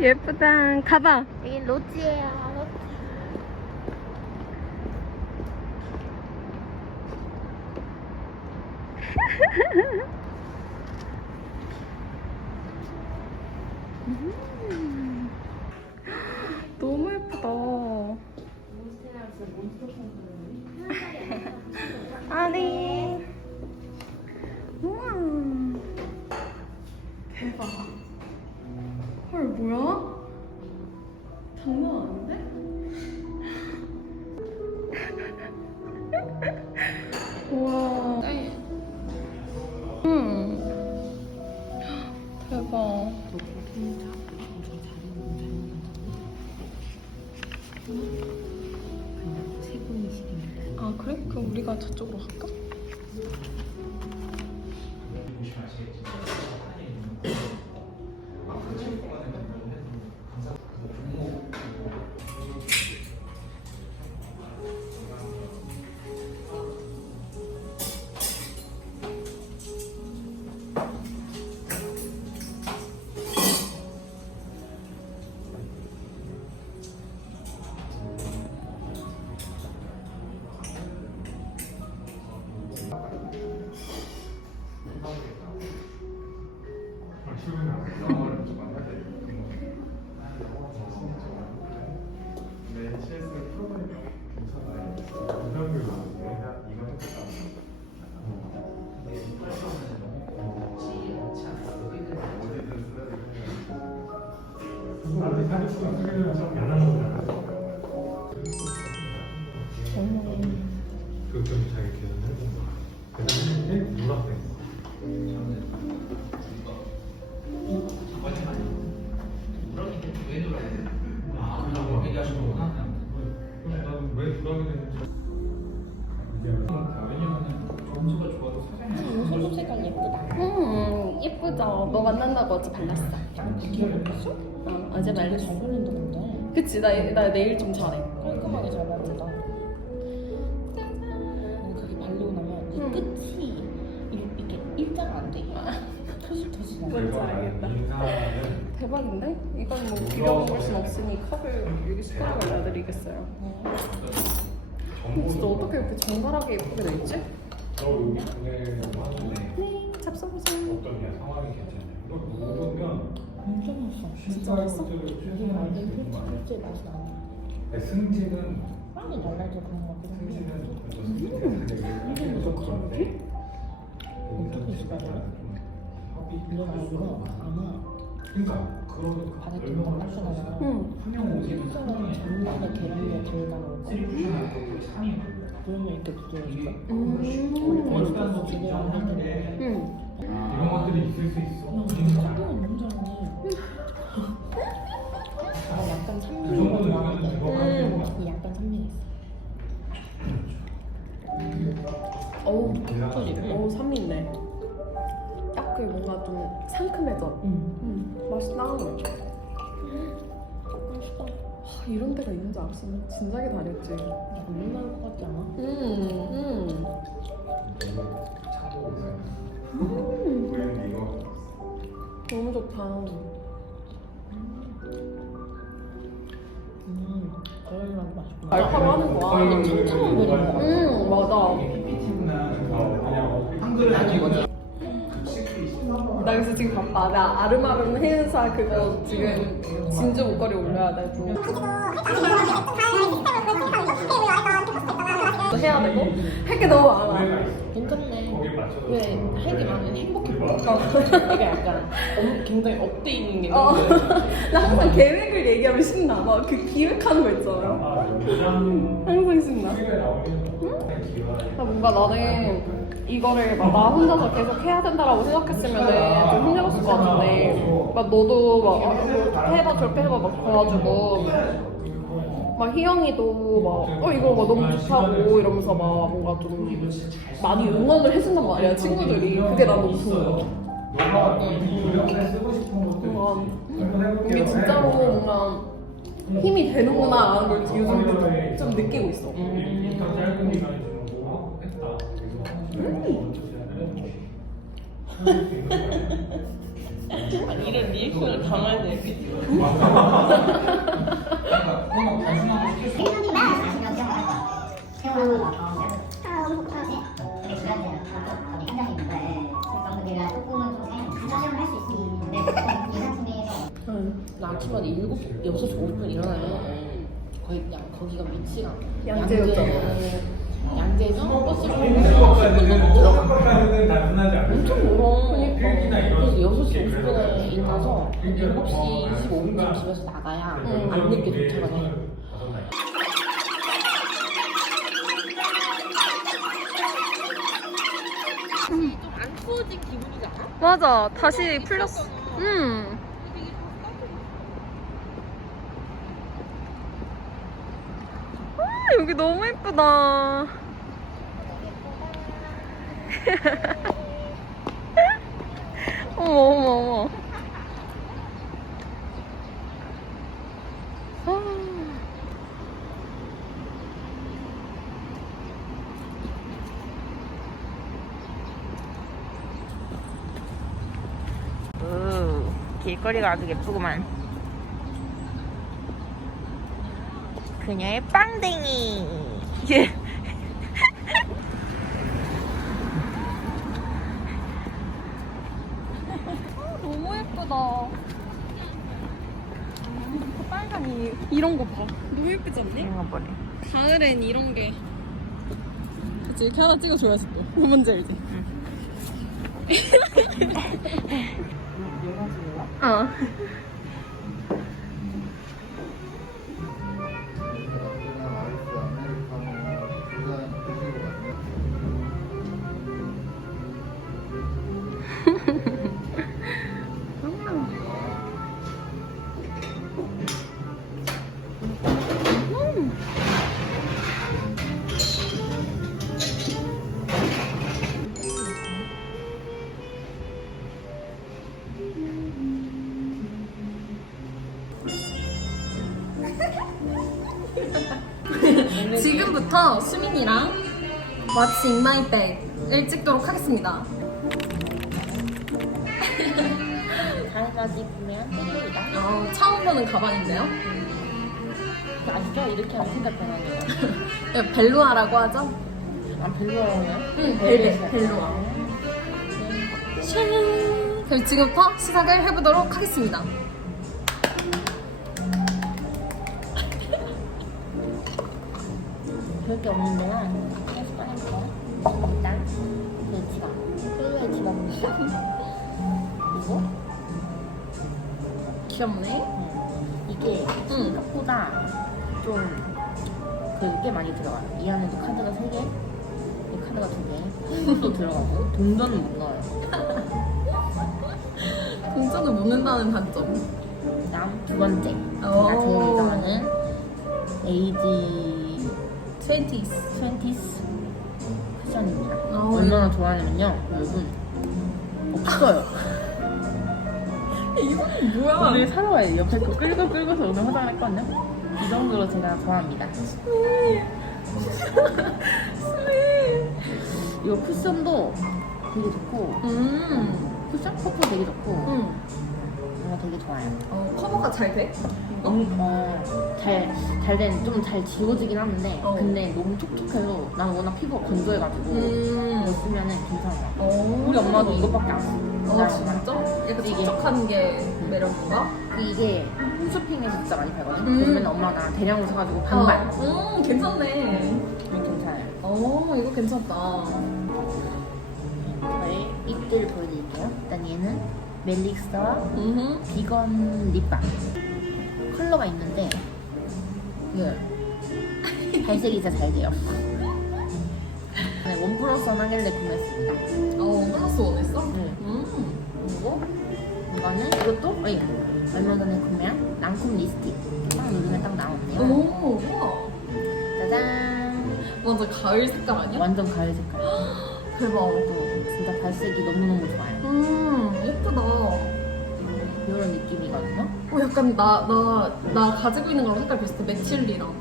예쁘다. 가봐. 여기 로지예요. 너무 어제 발랐어. 어, 어제 발랐어. 잘 발린다 근데. 그치 나, 나 내일 좀 잘해. 깔끔하게 잘 발린다. 근데 그게 바르고 나면 이 응. 끝이 이- 이렇게 일자가 안 돼. 안 돼. 뭔지 알겠다. 인사는 대박인데? 이건 뭐 비벼먹을 순 없으니 컵을 여기 숟가락을 놔드리겠어요. 근데 진짜 어떻게 이렇게 정갈하게 예쁘게 돼 있지? 너 여기 보내고 하는데 네, 잡숴보세요. 어떠냐 상황이 괜찮냐. 이거 누르면 엄청 맛있어. 진짜 맛있어? 맛이 나네. 네, 승진은 빵이 날라져 그런 거 같긴 한데. 승진은 이게 무슨 가루지? 어떻게 이건 아니고 아마 그러니까 그런 바닥에 좀 날라져가지고 응. 한명 오지 생선은 전분에 계란에 들다 놓고 그러면 이렇게 부드러워져. 음. 원스판도 제대로 안 하는데. 응. 이런 것들이 있을 수 있어. 깜짝은 너무 잘하네. 아, 약간 그 산미가 정도는 좋아하는데 이거는 들어가는 거야. 이 약간 산미가 있어. 어우, 계산하는데? 어우, 산미 있네. 딱 그 뭔가 좀 상큼해져. 응. 음, 맛있다. 맛있다. 하, 이런 데가 있는 줄 알았으면 진작에 다녔지. 물 나올 것 같지 않아? 음, 음. 찾아보고 있어요. 음. 이거 너무 좋다. 음, 저희랑 맛있구나. 알파로 하는 거야. 이게 거는 거. 음, 맞아. PPT는 그냥 한글을 가지고 나 그래서 지금 바빠. 나 아름아름 해운사 그거 지금 진주 목걸이 올려야 되고. 또 해야 되고 할 게 너무 많아. 괜찮네. 왜 할게 많으면 행복해 보여. 어. 내가 약간 엄- 굉장히 업돼 있는 게 어. 너무 나 항상 계획을 얘기하면 신나. 막 그 기획하는 거 있잖아. 아, 항상 신나. 기가 나 뭔가 나는 이거를 막 나 혼자서 계속 해야 된다라고 생각했으면 좀 힘들었을 것 같은데 막 너도 막 어, 뭐 해봐 저렇게 해봐 막 그래가지고 막 희영이도 막 어 이거 막 너무 좋다고 이러면서 막 뭔가 좀 많이 응원을 해준단 말이야 친구들이. 그게 난 너무 좋은 거 같아. 뭔가 이게 진짜로 뭔가 힘이 되는구나 라는 걸 요즘 좀, 좀 느끼고 있어. 일 아니 이런 리액션을 때 이렇게 나 아침마다 7, 6시 50분 일어나요. 거의 양, 거기가 위치가 양재였잖아. 양재- 양재에서 버스를 타고 10분 정도 들어가. 다 끝나지 않을까? 엄청 멀어. 일기나 이런 그래서 거. 6시 50분에 일어나서 일기나 7시 어, 25분쯤 집에서 나가야 응. 안 늦게 도착을 해. 좀안 추워진 기분이잖아? 맞아. 다시 풀렸어. 음. 아, 여기 너무 예쁘다. 어머, 어머, 어머. 아. 오, 길거리가 아주 예쁘구만. 그녀의 빵댕이. 예. 너무 예쁘다. 빨간이 이런 거 봐. 너무 예쁘지 않니? 이거 버려. 가을엔 이런 게. 그치, 이렇게 하나 찍어줘야지 또. 뭐 뭔지 알지? 어. What's in my bag을 찍도록 하겠습니다. 다음까지 보면 땡입니다. 어, 처음 보는 가방인데요. 아시죠? 이렇게 하면 생각 변하네요. 네, 벨루아라고 하죠? 아, 별로예요? 응, 벨벳, 벨루아. 샤. 그럼 지금부터 시작을 해보도록 하겠습니다. 별게 없는 데는 그래서 꺼내볼까요? 귀엽네. 음, 이게 응. 생각보다 좀 되게 꽤 많이 들어가요 이 안에도 카드가 3개 이 카드가 2개 또 들어가고 동전은 못 넣어요 동전을 묻는다는 단점. 그다음 두 번째 제가 오. 제일 좋아하는 에이지 20s. 20s 쿠션입니다 어, 얼마나 좋아하냐면요 여러분 없어요 이건 뭐야? 오늘 사러 와요. 옆에 거 끌고 끌고서 오늘 화장을 했거든요. 이 정도로 제가 좋아합니다. 이 쿠션도 되게 좋고 음. 쿠션 커프 되게 좋고 음. 뭔가 되게 좋아요. 어, 커버가 잘 돼? 너무 어, 잘잘된 좀잘 지워지긴 하는데 어. 근데 너무 촉촉해서 나는 워낙 피부가 건조해가지고 음. 이거 쓰면은 괜찮아요. 어. 우리 엄마도 이것밖에 안 써. 어, 진짜? 약간 이게- 촉촉한 게 매력인가? 이게 홈쇼핑에서 진짜 많이 팔거든. 음. 그러면 엄마가 대량으로 사가지고 반반. 어. 음, 괜찮네. 이거 괜찮아요. 어, 이거 괜찮다. 저의 립들 보여드릴게요. 일단 얘는 멜릭스와 음. 비건 립밤 컬러가 있는데 이게 발색이 진짜 잘 돼요. 네, 원 플러스 원 하길래 구매했습니다. 어, 플러스 원 했어? 네. 음. 그리고 이거는 이것도 어이, 얼마 전에 구매한 랑콤 립스틱 딱 누르면 딱 나오네요. 오, 우와. 짜잔! 완전 가을 색깔 아니야? 완전 가을 색깔. 대박. 또 진짜 발색이 너무너무 좋아요. 음, 예쁘다. 이런 느낌이거든요. 어 약간 나 나 나 가지고 있는 거랑 색깔 비슷해 매칠리랑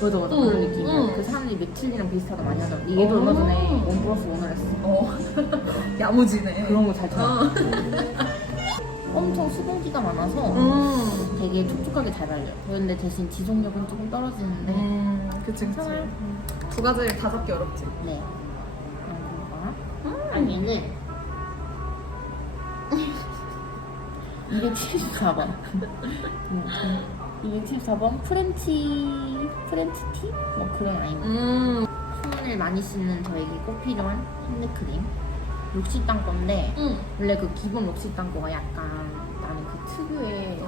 맞아 맞아 응, 그런 느낌이야. 응. 그 사람들이 매칠이랑 비슷하다 많이 하잖아. 얘도 어. 얼마 전에 원 플러스 원을 했어. 어 야무지네 그런 거잘 찾아. 어. 엄청 수분기가 많아서 음. 되게 촉촉하게 잘 발려요. 그런데 대신 지속력은 조금 떨어지는데 음, 그치, 그치. 괜찮아요. 두 가지를 다 잡기 어렵지. 네. 그런 거가 아니는 274번. 274번 프렌치 프렌치 티? 뭐 그런 아이입니다. 음. 손을 많이 씻는 저에게 꼭 필요한 핸드크림. 록시땅 건데 응. 원래 그 기본 록시땅 거가 약간 나는 그 특유의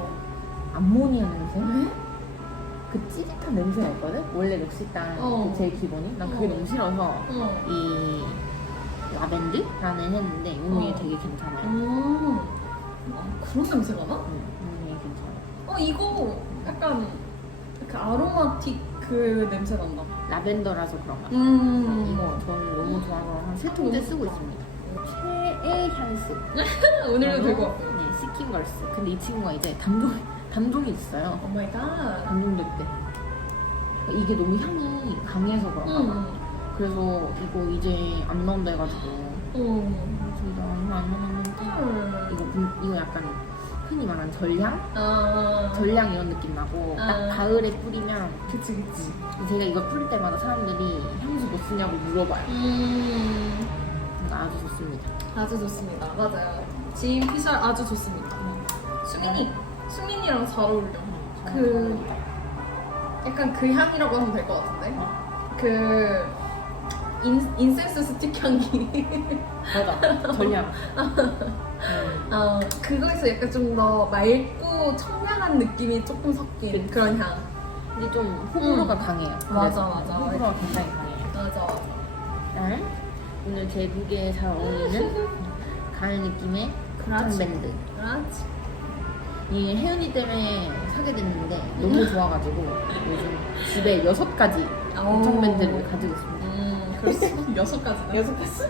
암모니아 냄새? 그 찌릿한 냄새가 있거든? 원래 록시땅 어. 그 제일 기본이? 난 그게 어. 너무 싫어서 어. 이 라벤드라는 했는데 용이 어. 되게 괜찮아요. 음. 아, 그런 냄새가 나? 괜찮아요. 어, 이거 약간 그 아로마틱 그 냄새 난다. 라벤더라서 그런가? 음. 이거 저는 너무 좋아서 한 세 통째 쓰고 있습니다. 최애 향수. 오늘도 들고. 네, 시킹걸스. 근데 이 친구가 이제 담종, 담종이 있어요. 오 마이 갓. 감동됐대. 이게 너무 향이 강해서 그런가 봐. 응. 그래서 이거 이제 안 나온다 해가지고 응. 진짜 얼마 안 남았는데 음. 이거 분- 이거 약간 흔히 말하는 전향? 아. 전향 이런 느낌 나고 딱 아. 가을에 뿌리면 그치, 그치. 제가 이거 뿌릴 때마다 사람들이 향수 뭐 쓰냐고 물어봐요. 음. 그러니까 아주 좋습니다. 아주 좋습니다. 맞아요. 지인 피셜 아주 좋습니다. 수민이. 수민이랑 잘 어울려. 그 약간 그 향이라고 하면 될 것 같은데. 그 인, 인센스 스틱 향기. 맞아. 전향. 어, 그거에서 약간 좀 더 맑고 청량한 느낌이 조금 섞인 그치. 그런 향. 근데 좀 호불호가 강해요. 맞아, 그래서 맞아. 호불호가 굉장히 강해요. 맞아. 일단 오늘 제 무게에 잘 어울리는 가을 느낌의 그렇지. 밴드. 그렇지. 이 혜연이 때문에 사게 됐는데 너무 좋아가지고 요즘 집에 여섯 가지 엄청 밴드를 가지고 있습니다. 여섯 가지나. 여섯 가지?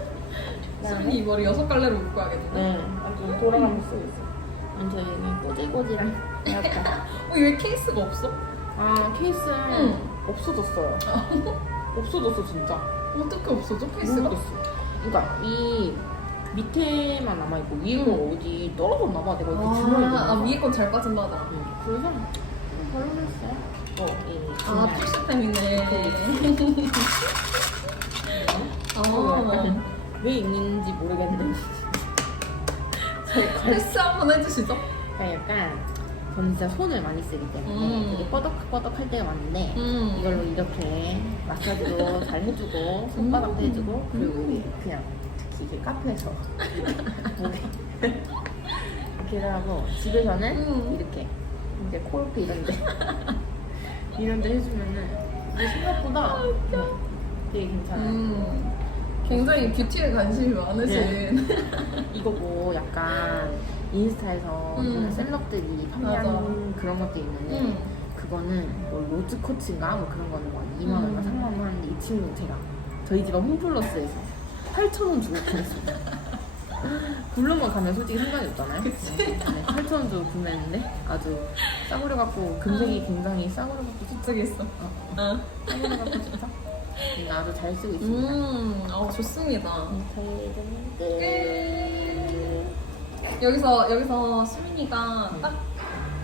수민이 이 머리 여섯 갈래로 묶고 하겠는데. 네, 아주 돌아가면서 쓰고 있어요. 그럼 저희는 꼬질꼬질한. 어, 왜 케이스가 없어? 아 케이스 응. 없어졌어요. 없어졌어 진짜. 어떻게 없어져, 케이스가? 모르겠어. 그러니까 이 밑에만 남아 있고 위에 거 응. 어디 떨어졌나 봐. 내가 이렇게 주머니에 아, 아, 넣어서. 위에 건 잘 빠진다, 나. 응. 그래서 좀 별로였어요. 어, 이 아, 그냥 패션템이네. 아, 왜 있는지 모르겠는데. 패스 한번 해주시죠. 그러니까 약간 저는 진짜 손을 많이 쓰기 때문에 음. 되게 뻐덕뻐덕할 때가 많은데 음. 이걸로 이렇게 마사지도 잘 해주고 손바닥도 음. 해주고 그리고 우리 그냥 특히 이게 카페에서 이렇게 하고 집에서는 음. 이렇게 이제 코르크 이런데 이런데 해주면은 이게 생각보다 되게 괜찮아요. 음, 굉장히 뷰티에 관심이 많으신. 이거 뭐 약간 인스타에서 음. 보는 셀럽들이 판매하는 맞아. 그런 것도 있는데 음. 그거는 뭐 로즈 코츠인가 뭐 그런 거는 뭐 2만 원인가 음. 3만 원 하는데 이 친구 제가 저희 집안 홈플러스에서 8천 원 주고 구매했습니다. 블루만 가면 솔직히 상관이 없잖아요. 그치. 네, 8천 원 주고 구매했는데 아주 싸구려 갖고 금색이 굉장히 싸구려 갖고 진짜 저기 있어. 어. 싸구려 갖고 진짜 제가 아주 잘 쓰고 있습니다. 음, 어, 좋습니다. 저희는 끝. 여기서, 여기서 수민이가 딱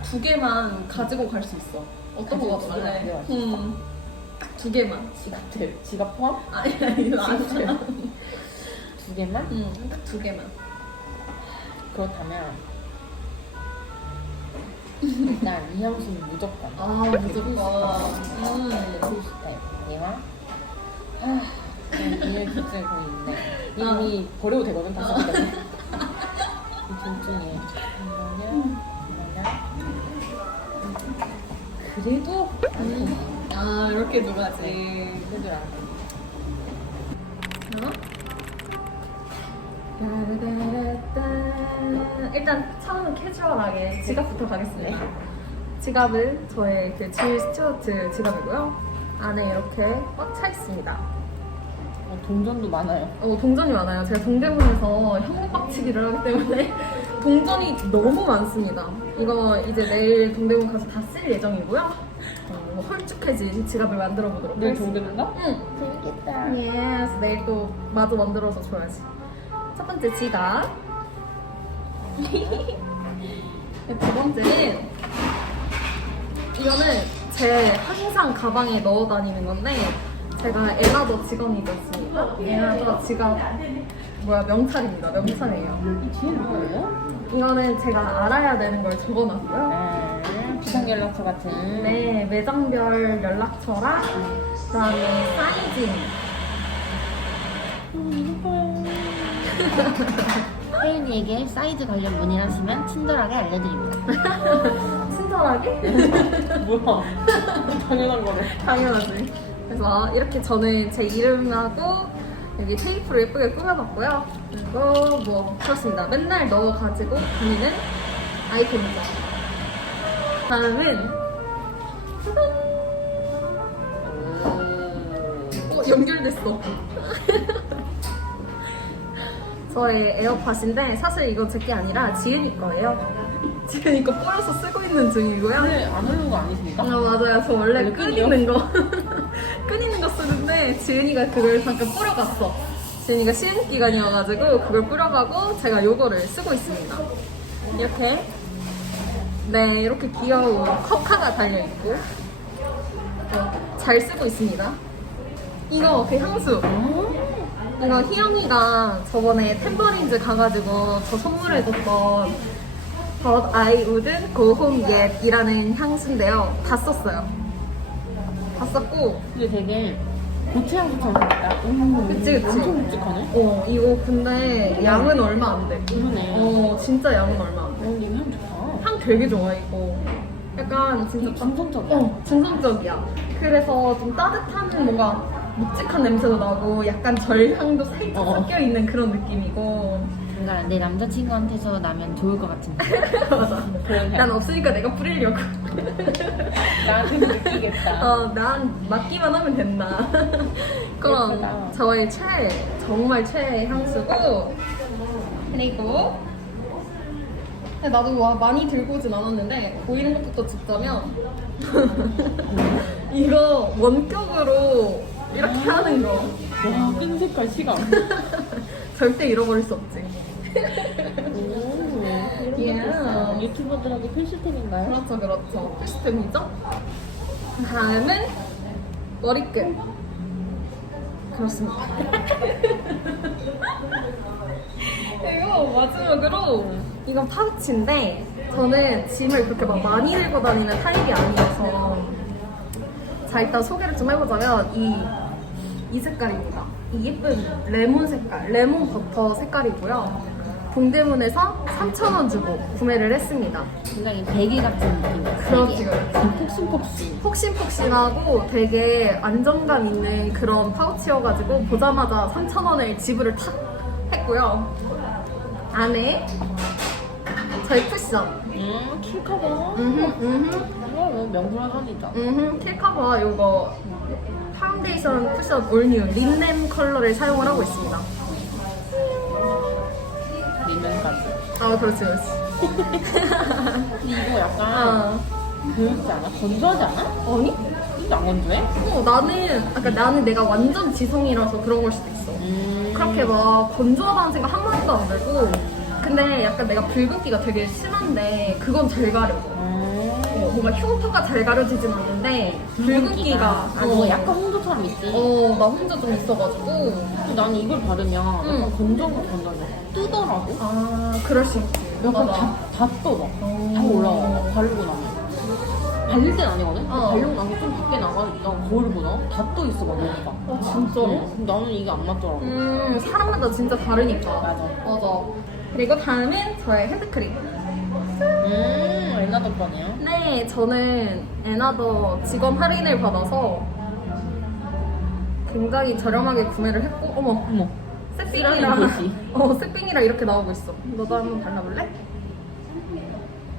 두 개만 가지고 갈 수 있어. 어떤 거 가지고 두 개만 가져갈래? 가져갈 수 음, 딱 두 개만. 지갑 대 지갑 포함? 아니, 아니, 이거 안 돼. 두 개만? 음, 딱 두 개만. 그렇다면 일단 이 향수는 무조건 아, 무조건. 음. 필수타입 얘와 아 중에 고민 있네 이미 버려도 되거든 다시 때문에 이둘 중에 이거냐 이거냐 그래도 안 아, 이렇게 두 가지. 그래도 안 어? 따라따라따. 일단 처음은 캐주얼하게 지갑부터 가겠습니다. 지갑은 저의 그 질 스튜어트 지갑이고요. 안에 이렇게 꽉 차 있습니다. 어, 동전도 많아요 어, 동전이 많아요. 제가 동대문에서 현금 빡치기를 하기 때문에 동전이 너무 많습니다. 이거 이제 내일 동대문 가서 다 쓸 예정이고요. 어, 헐쭉해진 지갑을 만들어 보도록 내일 하겠습니다. 동대문가? 응. 재밌겠다. 예스. 내일 또 마저 만들어서 줘야지. 첫 번째 지갑. 네, 두 번째는 이거는 제 항상 가방에 넣어 다니는 건데 제가 에나더 직원이지 않습니까? 에나더 지갑 뭐야 명찰입니다. 명찰이에요. 여기 뒤에 뭐예요? 이거는 제가 알아야 되는 걸 적어놨고요. 아, 비상 연락처 같은. 네, 매장별 연락처랑 그다음에 사이즈 혜윤이에게 사이즈 관련 문의하시면 친절하게 알려드립니다. 친절하게 뭐야? 당연한 거네. 당연하지. 그래서 이렇게 저는 제 이름하고 여기 테이프로 예쁘게 꾸며봤고요. 그리고 뭐 그렇습니다. 맨날 넣어가지고 다니는 아이템이죠. 다음은! 어, 연결됐어. 저의 에어팟인데 사실 이거 제게 아니라 지은이 거예요. 지은이 거 뿌려서 쓰고 있는 중이고요. 오늘 안 오는 거 아니십니까? 아 맞아요. 저 원래 원래 끈이는 거 끈이는 거 쓰는데 지은이가 그걸 잠깐 뿌려갔어. 지은이가 시행 기간이어가지고 그걸 뿌려가고 제가 요거를 쓰고 있습니다. 이렇게 네 이렇게 귀여운 컵카가 달려 있고 어, 잘 쓰고 있습니다. 이거 그 향수. 이거 희영이가 저번에 템버린즈 가가지고 저 선물해줬던 But I wouldn't go home yet 이라는 향수인데요. 다 썼어요. 다 썼고, 근데 되게 고추향수처럼 생겼다. 음, 그치, 그치. 엄청 묵직하네. 어, 이거 근데 양은 얼마 안 돼. 그러네. 어, 진짜 양은 얼마 안 돼. 어, 이거 향 좋다. 향 되게 좋아, 이거. 약간 진짜 딱, 감성적이야. 어, 중성적이야. 그래서 좀 따뜻한 뭔가 묵직한 냄새도 나고 약간 절향도 살짝 어. 섞여 있는 그런 느낌이고. 뭔가 내 남자친구한테서 나면 좋을 것 같은데. 맞아. 그런 향. 난 없으니까 내가 뿌리려고. 나한테 느끼겠다. 어, 난 맡기만 하면 된다. 그럼 예쁘다. 저의 최애, 정말 최애 향수고, 그리고 근데 나도 와, 많이 들고 오진 않았는데 보이는 것부터 짚자면 이거 원격으로 이렇게 하는 거 와, 끈 색깔 시각. 절대 잃어버릴 수 없지. 오, 예. 유튜버들에게 필수템인가요? 그렇죠, 그렇죠. 필수템이죠. 다음은 머리끈. 그렇습니다. 그리고 마지막으로 이건 파우치인데 저는 짐을 그렇게 막 많이 들고 다니는 타입이 아니어서 자 일단 소개를 좀 해보자면 이, 이 색깔입니다. 이 예쁜 레몬 색깔, 레몬 버터 색깔이고요. 동대문에서 3,000원 주고 구매를 했습니다. 굉장히 베개 같은 느낌이야. 그렇지. 폭신폭신. 폭신폭신하고 되게 안정감 있는 그런 파우치여가지고 보자마자 3,000원을 지불을 탁 했고요. 안에 저희 쿠션. 음, 킬커버. 음흠, 음흠, 이거 뭐 명품한 선이죠. 음흠. 킬커버 요거 파운데이션 쿠션 올뉴 린넨 컬러를 사용을 하고 있습니다. 아, 그렇지, 그렇지. 근데 이거 약간 아, 그렇지 않아? 건조하지 않아? 아니? 진짜 안 건조해? 어, 나는, 아까 나는 내가 완전 지성이라서 그런 걸 수도 있어. 음. 그렇게 막 건조하다는 생각 한 번도 안 들고 근데 약간 내가 붉은기가 되게 심한데 그건 잘 가려져 어, 음. 뭔가 흉터가 잘 가려지진 않는데 붉은기가 아, 너 약간 홍조처럼 있지? 어나 혼자 좀 있어가지고 근데 나는 이걸 바르면 약간 응. 건조한 거 건조하지 뜨더라고. 아 그럴 수 있지 약간 맞아. 다, 다 떠, 막. 다 오. 올라와. 바르고 나면. 발릴 땐 아니거든? 어. 바르고 나서 좀 밖에 나가니까 거울을 보나? 다 떠 있어, 막 여기가. 어 진짜로? 응. 나는 이게 안 맞더라고. 음 사람마다 진짜 다르니까 맞아. 맞아 그리고 다음은 저의 핸드크림 음, 거네요. 네, 저는 에나더 직원 할인을 받아서 굉장히 저렴하게 구매를 했고, 어머, 어머. 새삥이랑, 쓰라리 어, 새삥이랑 이렇게 나오고 있어. 너도 한번 발라볼래?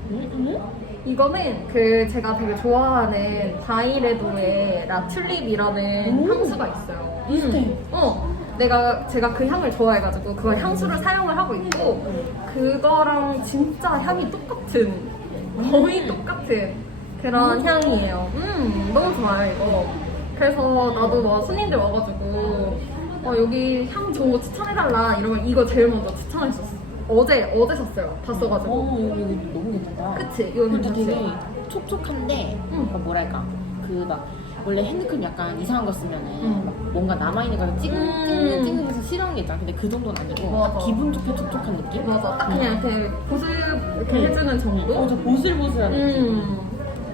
음, 음? 이거는 그 제가 되게 좋아하는 바이레도의 라튤립이라는 오. 향수가 있어요. 비슷해. 어, 내가 제가 그 향을 좋아해가지고 그걸 향수를 사용을 하고 있고 그거랑 진짜 향이 똑같은 거의 똑같은 그런 향이에요. 음 너무 좋아요 이거. 그래서 나도 막 손님들 와가지고 어, 여기 향 좋은 거 추천해달라 이러면 이거 제일 먼저 추천했었어. 어제 어제 샀어요. 다 써가지고. 어, 이거, 너무 괜찮다. 그치 이거 근데 괜찮지. 촉촉한데, 응. 어, 뭐랄까. 그 막, 원래 핸드크림 약간 이상한 거 쓰면은 응. 막 뭔가 남아있는 걸 찡, 음. 찡, 찡으면서 싫어하는 게 있잖아. 근데 그 정도는 아니고, 맞아. 딱 기분 좋게 촉촉한 느낌? 맞아. 딱 그냥 이렇게 보습 이렇게 응. 해주는 정도. 어, 저 보슬보슬한 느낌. 음.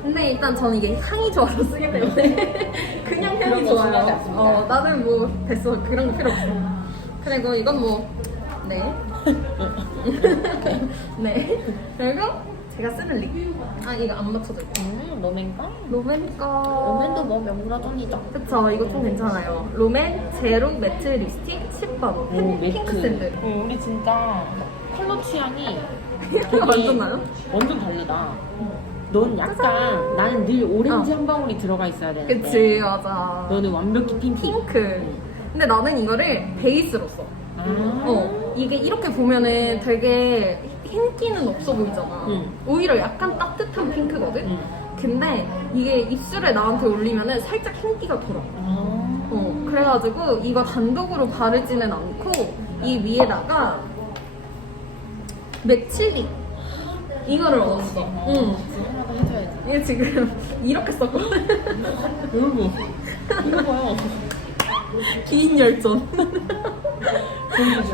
근데 일단 저는 이게 향이 좋아서 쓰기 때문에 그냥 그런 향이 거 중요하지 좋아요. 않습니다. 어, 나는 뭐 됐어. 그런 거 필요 없어. 그리고 이건 뭐 네. 네. 그리고 제가 쓰는 립. 아 이거 안 맞춰져 있고. 음, 로맨가? 로맨 거. 로맨도 뭐 명불허전이죠. 그쵸 이거 좀 괜찮아요. 로맨 제로 매트 립스틱 10번. 오, 매트. 핑크 샌드. 어, 우리 진짜 컬러 취향이 완전 나요? 완전 다르다. 넌 약간 나는 늘 오렌지 한 방울이 들어가 있어야 되는데 그치 맞아. 너는 완벽히 핑크. 핑크. 근데 나는 이거를 베이스로 써. 아. 어, 이게 이렇게 보면은 되게 흰기는 없어 보이잖아. 응. 오히려 약간 따뜻한 핑크거든? 응. 근데 이게 입술에 나한테 올리면은 살짝 흰기가 돌아. 아. 어, 그래가지고 이거 단독으로 바르지는 않고 이 위에다가 맥칠립 이거를. 응. 하나 더 해줘야지. 이게 지금 이렇게 썼거든? 여러분 이거 봐요. 긴 열전.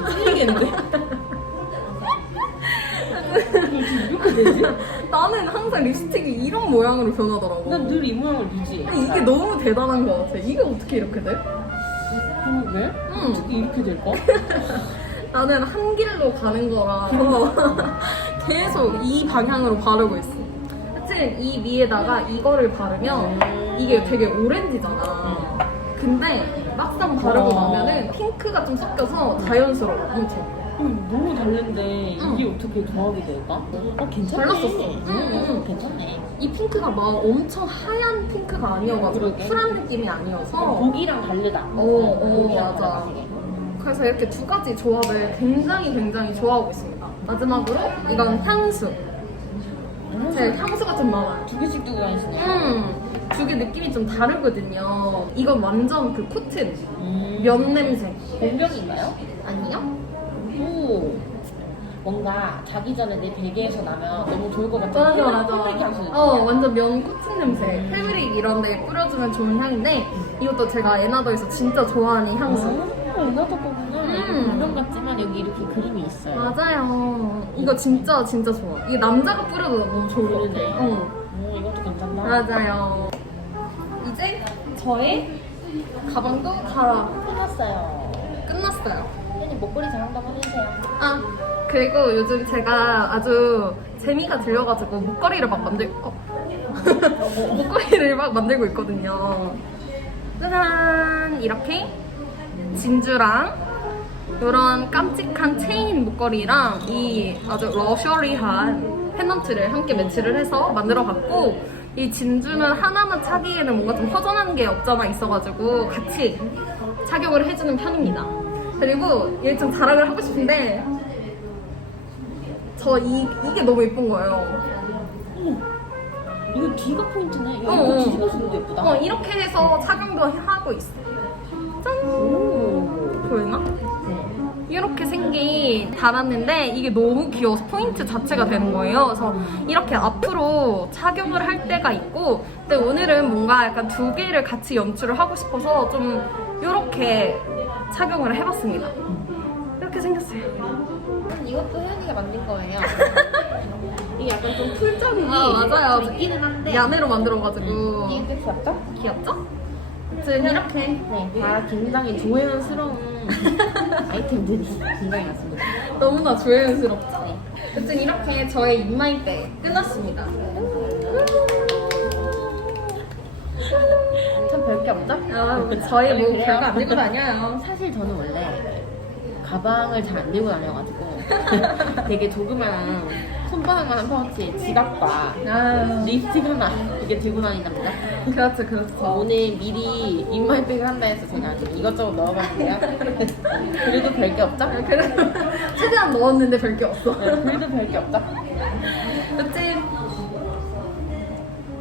틀리겠는데? 이렇게 되지? 나는 항상 립스틱이 이런 모양으로 변하더라고. 난 늘 이 모양을 유지해. 아니, 이게 너무 대단한 것 같아. 이게 어떻게 이렇게 돼? 어, 왜? 응. 어떻게 이렇게 될까? 나는 한 길로 가는 거라서 계속 이 방향으로 바르고 있어. 하여튼 이 위에다가 이거를 바르면 이게 되게 오렌지잖아. 근데 막상 바르고 와. 나면은 핑크가 좀 섞여서 자연스러워, 엄청. 음, 너무 다른데 응. 이게 어떻게 조합이 될까? 어, 괜찮네. 잘 났었어. 응, 응, 응. 괜찮네. 이 핑크가 막 엄청 하얀 핑크가 아니어가지고 그러게. 쿨한 느낌이 아니어서 고기랑 다르다. 어, 어, 고기랑 맞아. 다르다, 되게. 그래서 이렇게 두 가지 조합을 굉장히 굉장히 좋아하고 있습니다. 마지막으로 이건 향수. 제 향수가 좀 많아요. 두 개씩 두고 다니시네요. 음, 두 개 느낌이 좀 다르거든요. 이건 완전 그 코튼, 음. 면 냄새. 공병인가요? 아니요? 오. 뭔가 자기 전에 내 베개에서 나면 너무 좋을 것 같은 맞아, 맞아. 패브릭 향수. 어, 완전 면 코튼 냄새. 패브릭 이런 데 뿌려주면 좋은 향인데, 이것도 제가 에나더에서 진짜 좋아하는 향수. 아, 이나도 거구나. 음. 공병 같지만 여기 이렇게 그림이 있어요. 맞아요. 이거 진짜 진짜 좋아. 이게 남자가 뿌려도 너무 좋을 것 같아. 그러네. 응. 오, 이것도 괜찮다. 맞아요. 이제 저의 가방도 다 끝났어요. 끝났어요. 목걸이 잘 한번 해주세요. 아 그리고 요즘 제가 아주 재미가 들려가지고 목걸이를 막 만들 어. 목걸이를 막 만들고 있거든요. 짜잔 이렇게 진주랑 이런 깜찍한 체인 목걸이랑 이 아주 러셔리한 펜던트를 함께 매치를 해서 만들어봤고 이 진주는 하나만 차기에는 뭔가 좀 허전한 게 없잖아 있어가지고 같이 착용을 해주는 편입니다. 그리고 얘 좀 자랑을 하고 싶은데 저 이, 이게 너무 예쁜 거예요. 이거 뒤가 포인트네. 이거 어, 어. 뒤집어서 도 예쁘다. 어, 이렇게 해서 착용도 하고 있어. 짠! 오. 보이나? 네. 이렇게 생긴 달았는데 이게 너무 귀여워서 포인트 자체가 되는 거예요. 그래서 이렇게 앞으로 착용을 할 때가 있고 근데 오늘은 뭔가 약간 두 개를 같이 연출을 하고 싶어서 좀 이렇게 착용을 해봤습니다. 이렇게 생겼어요. 이것도 혜연이가 만든 거예요. 이게 약간 좀 풀적이기 아, 맞아요. 좀 있기는 한데 야매로 만들어가지고 이게 꽤 귀엽죠? 귀엽죠? 아무튼 이렇게 네. 다 굉장히 조회원스러운 아이템들이 굉장히 많습니다. 너무나 조연스럽죠? 어쨌든 이렇게 저의 인마이 때 끝났습니다. 별게 없죠? 아, 저희 뭐? 별거 안 들고 다녀요. 사실 저는 원래 가방을 잘 안 들고 다녀가지고 되게 조그만한 손바닥만한 파우치에 지갑과 아, 립스틱 하나 이게 들고 다닌답니다. 그렇죠, 그렇죠. 오늘 미리 인마이백을 한다 해서 제가 좀 이것저것 넣어봤는데요. 그래도 별게 없죠? 그래도 최대한 넣었는데 별게 없어. 네, 그래도 별게 없죠? 어쨌든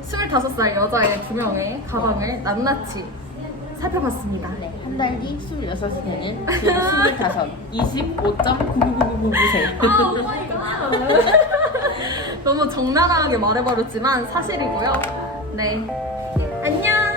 25살 여자의 두 명의 가방을 낱낱이 살펴봤습니다. 네, 한달 뒤 26이 되는 그 25, 25.99999세. 아, 오마이갓. 너무 적나라하게 말해버렸지만 사실이고요. 네. 안녕!